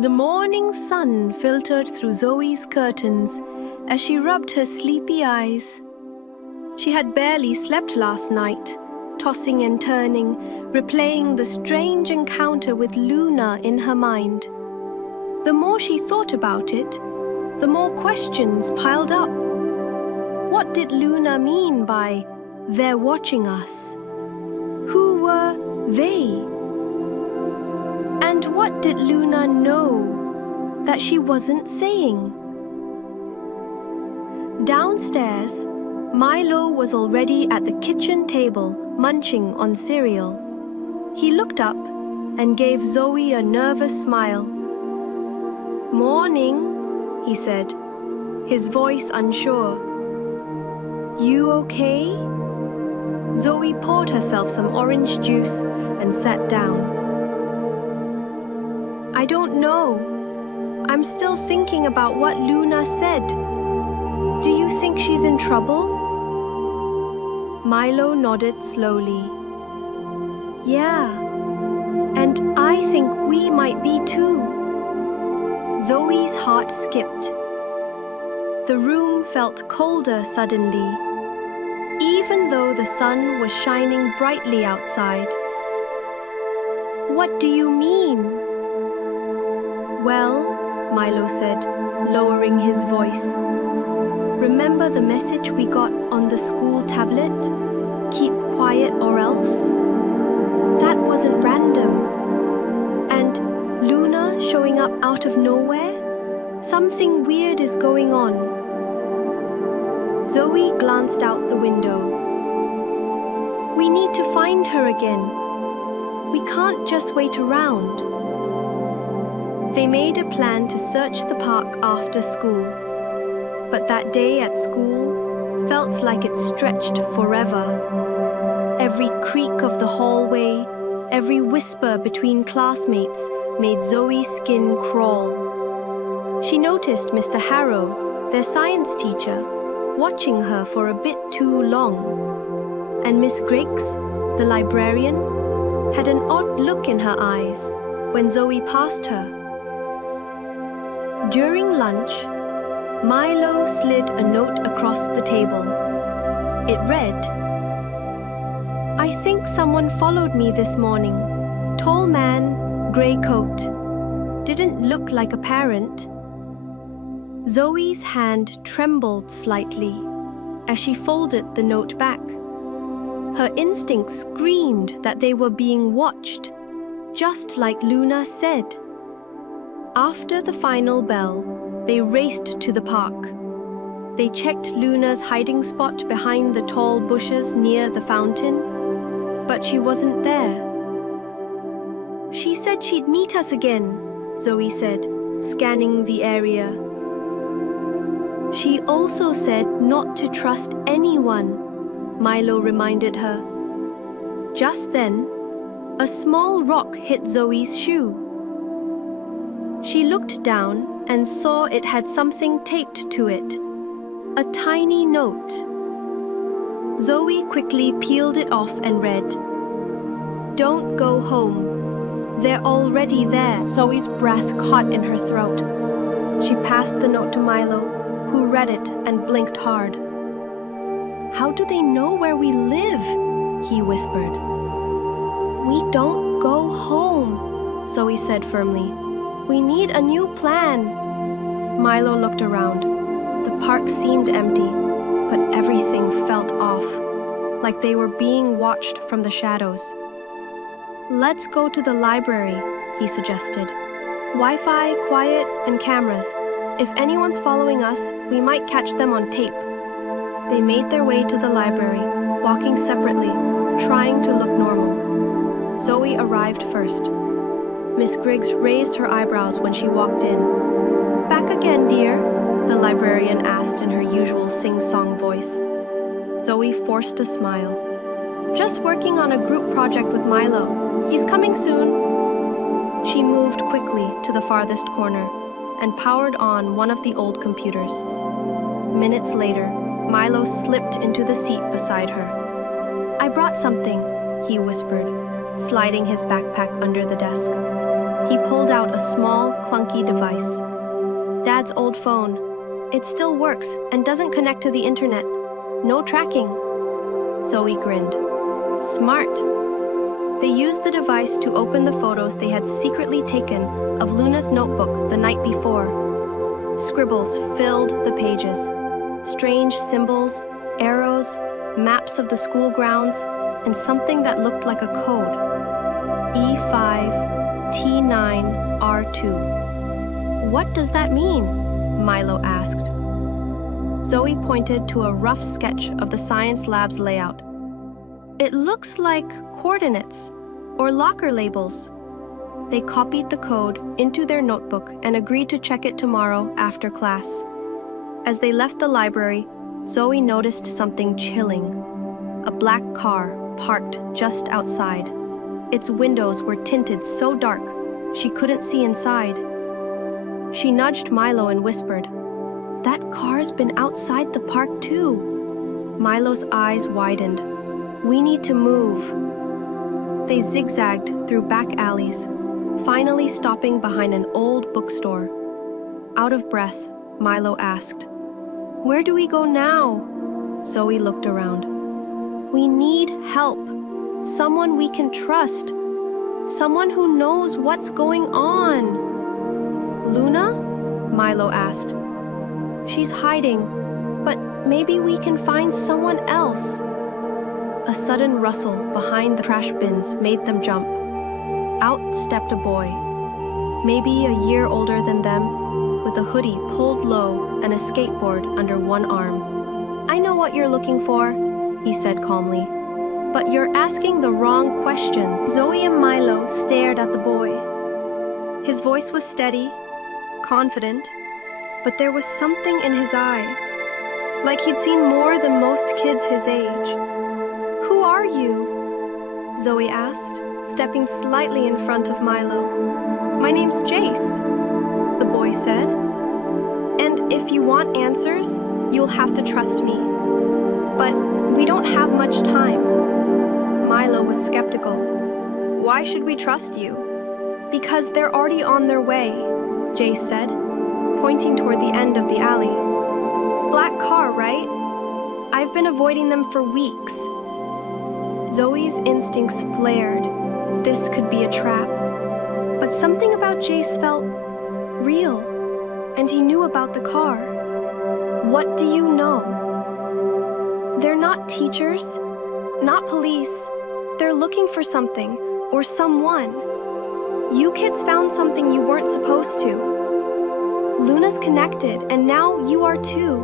The morning sun filtered through Zoe's curtains as she rubbed her sleepy eyes. She had barely slept last night, tossing and turning, replaying the strange encounter with Luna in her mind. The more she thought about it, the more questions piled up. What did Luna mean by, "They're watching us"? Who were they? And what did Luna know that she wasn't saying? Downstairs, Milo was already at the kitchen table, munching on cereal. He looked up and gave Zoe a nervous smile. "Morning," he said, his voice unsure. "You okay?" Zoe poured herself some orange juice and sat down. "I don't know. I'm still thinking about what Luna said. Do you think she's in trouble?" Milo nodded slowly. "Yeah, and I think we might be too." Zoe's heart skipped. The room felt colder suddenly, even though the sun was shining brightly outside. "What do you mean?" "Well," Milo said, lowering his voice, "remember the message we got on the school tablet? Keep quiet or else? That wasn't random. And Luna showing up out of nowhere? Something weird is going on." Zoe glanced out the window. "We need to find her again. We can't just wait around." They made a plan to search the park after school. But that day at school felt like it stretched forever. Every creak of the hallway, every whisper between classmates made Zoe's skin crawl. She noticed Mr. Harrow, their science teacher, watching her for a bit too long. And Miss Griggs, the librarian, had an odd look in her eyes when Zoe passed her. During lunch, Milo slid a note across the table. It read, "I think someone followed me this morning. Tall man, grey coat. Didn't look like a parent." Zoe's hand trembled slightly as she folded the note back. Her instincts screamed that they were being watched, just like Luna said. After the final bell, they raced to the park. They checked Luna's hiding spot behind the tall bushes near the fountain, but she wasn't there. "She said she'd meet us again," Zoe said, scanning the area. "She also said not to trust anyone," Milo reminded her. Just then, a small rock hit Zoe's shoe. She looked down and saw it had something taped to it, a tiny note. Zoe quickly peeled it off and read, "Don't go home. They're already there." Zoe's breath caught in her throat. She passed the note to Milo, who read it and blinked hard. "How do they know where we live?" he whispered. "We don't go home," Zoe said firmly. "We need a new plan." Milo looked around. The park seemed empty, but everything felt off, like they were being watched from the shadows. "Let's go to the library," he suggested. "Wi-Fi, quiet, and cameras. If anyone's following us, we might catch them on tape." They made their way to the library, walking separately, trying to look normal. Zoe arrived first. Miss Griggs raised her eyebrows when she walked in. "Back again, dear?" the librarian asked in her usual sing-song voice. Zoe forced a smile. "Just working on a group project with Milo. He's coming soon." She moved quickly to the farthest corner and powered on one of the old computers. Minutes later, Milo slipped into the seat beside her. "I brought something," he whispered, sliding his backpack under the desk. He pulled out a small, clunky device. Dad's old phone. It still works and doesn't connect to the internet. No tracking. Zoe grinned. Smart. They used the device to open the photos they had secretly taken of Luna's notebook the night before. Scribbles filled the pages. Strange symbols, arrows, maps of the school grounds, and something that looked like a code. E5T9R2. What does that mean? Milo asked. Zoe pointed to a rough sketch of the science lab's layout. It looks like coordinates or locker labels. They copied the code into their notebook and agreed to check it tomorrow after class. As they left the library, Zoe noticed something chilling. A black car parked just outside. Its windows were tinted so dark she couldn't see inside. She nudged Milo and whispered, "That car's been outside the park too." Milo's eyes widened. "We need to move." They zigzagged through back alleys, finally stopping behind an old bookstore. Out of breath, Milo asked, "Where do we go now?" Zoe looked around. "We need help. Someone we can trust. Someone who knows what's going on." "Luna?" Milo asked. "She's hiding, but maybe we can find someone else." A sudden rustle behind the trash bins made them jump. Out stepped a boy, maybe a year older than them, with a hoodie pulled low and a skateboard under one arm. "I know what you're looking for," he said calmly, "but you're asking the wrong questions." Zoe and Milo stared at the boy. His voice was steady, confident, but there was something in his eyes, like he'd seen more than most kids his age. "Who are you?" Zoe asked, stepping slightly in front of Milo. "My name's Jace," the boy said. "And if you want answers, you'll have to trust me. But we don't have much time." Milo was skeptical. "Why should we trust you?" "Because they're already on their way," Jace said, pointing toward the end of the alley. "Black car, right? I've been avoiding them for weeks." Zoe's instincts flared. This could be a trap. But something about Jace felt real, and he knew about the car. "What do you know?" "They're not teachers, not police. They're looking for something or someone. You kids found something you weren't supposed to. Luna's connected, and now you are too."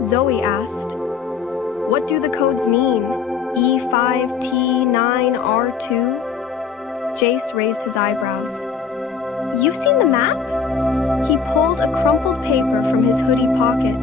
Zoe asked, "What do the codes mean? E5T9R2? Jace raised his eyebrows. "You've seen the map?" He pulled a crumpled paper from his hoodie pocket.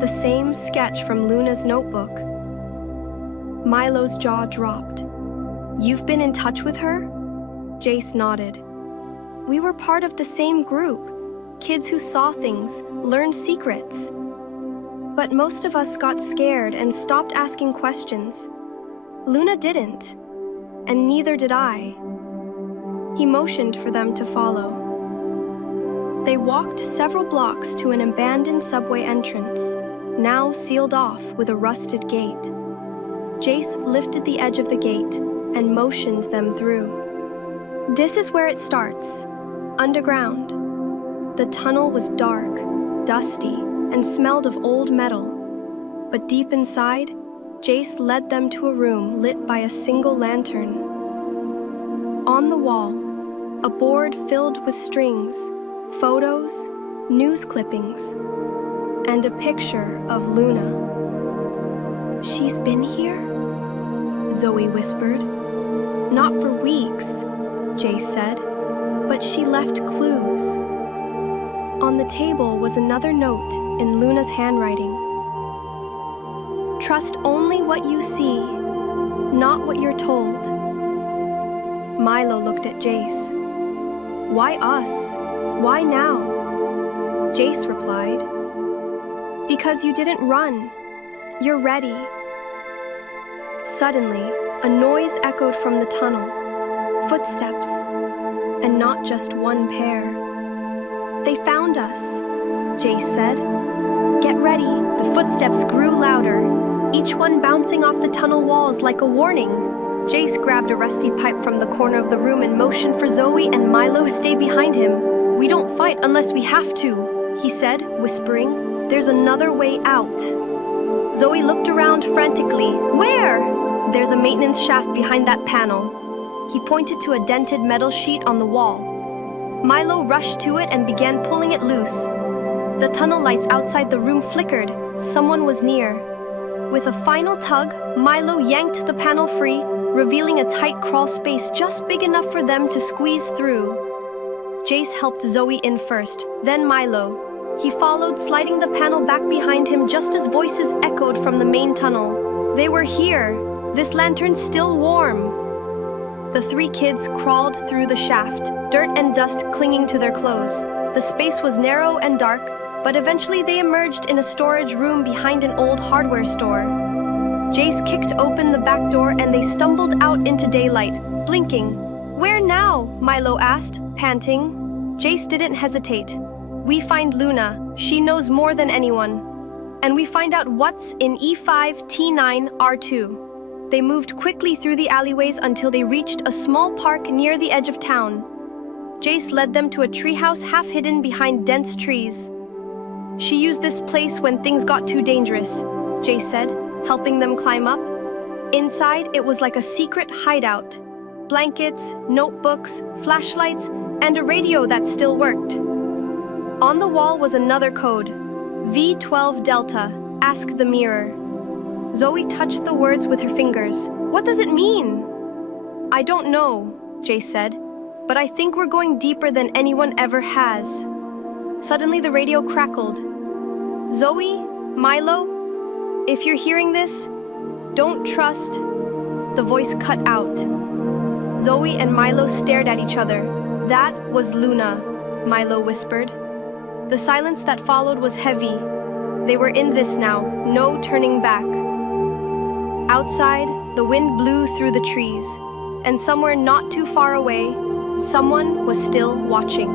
The same sketch from Luna's notebook. Milo's jaw dropped. "You've been in touch with her?" Jace nodded. "We were part of the same group. Kids who saw things, learned secrets. But most of us got scared and stopped asking questions. Luna didn't, and neither did I." He motioned for them to follow. They walked several blocks to an abandoned subway entrance, now sealed off with a rusted gate. Jace lifted the edge of the gate and motioned them through. "This is where it starts, underground." The tunnel was dark, dusty, and smelled of old metal. But deep inside, Jace led them to a room lit by a single lantern. On the wall, a board filled with strings, photos, news clippings, and a picture of Luna. "She's been here?" Zoe whispered. "Not for weeks," Jace said, "but she left clues." On the table was another note in Luna's handwriting. "Trust only what you see, not what you're told." Milo looked at Jace. "Why us? Why now?" Jace replied, "Because you didn't run. You're ready." Suddenly, a noise echoed from the tunnel. Footsteps. And not just one pair. "They found us," Jace said. "Get ready." The footsteps grew louder, each one bouncing off the tunnel walls like a warning. Jace grabbed a rusty pipe from the corner of the room and motioned for Zoe and Milo to stay behind him. "We don't fight unless we have to," he said, whispering. "There's another way out." Zoe looked around frantically. "Where?" "There's a maintenance shaft behind that panel." He pointed to a dented metal sheet on the wall. Milo rushed to it and began pulling it loose. The tunnel lights outside the room flickered. Someone was near. With a final tug, Milo yanked the panel free, revealing a tight crawl space just big enough for them to squeeze through. Jace helped Zoe in first, then Milo. He followed, sliding the panel back behind him just as voices echoed from the main tunnel. They were here. This lantern's still warm. The three kids crawled through the shaft, dirt and dust clinging to their clothes. The space was narrow and dark, but eventually they emerged in a storage room behind an old hardware store. Jace kicked open the back door and they stumbled out into daylight, blinking. "Where now?" Milo asked, panting. Jace didn't hesitate. "We find Luna. She knows more than anyone. And we find out what's in E5T9R2. They moved quickly through the alleyways until they reached a small park near the edge of town. Jace led them to a treehouse half hidden behind dense trees. "She used this place when things got too dangerous," Jace said, helping them climb up. Inside, it was like a secret hideout. Blankets, notebooks, flashlights, and a radio that still worked. On the wall was another code, V12 Delta, ask the mirror. Zoe touched the words with her fingers. "What does it mean?" "I don't know," Jace said, "but I think we're going deeper than anyone ever has." Suddenly the radio crackled. "Zoe, Milo, if you're hearing this, don't trust." The voice cut out. Zoe and Milo stared at each other. "That was Luna," Milo whispered. The silence that followed was heavy. They were in this now, no turning back. Outside, the wind blew through the trees, and somewhere not too far away, someone was still watching.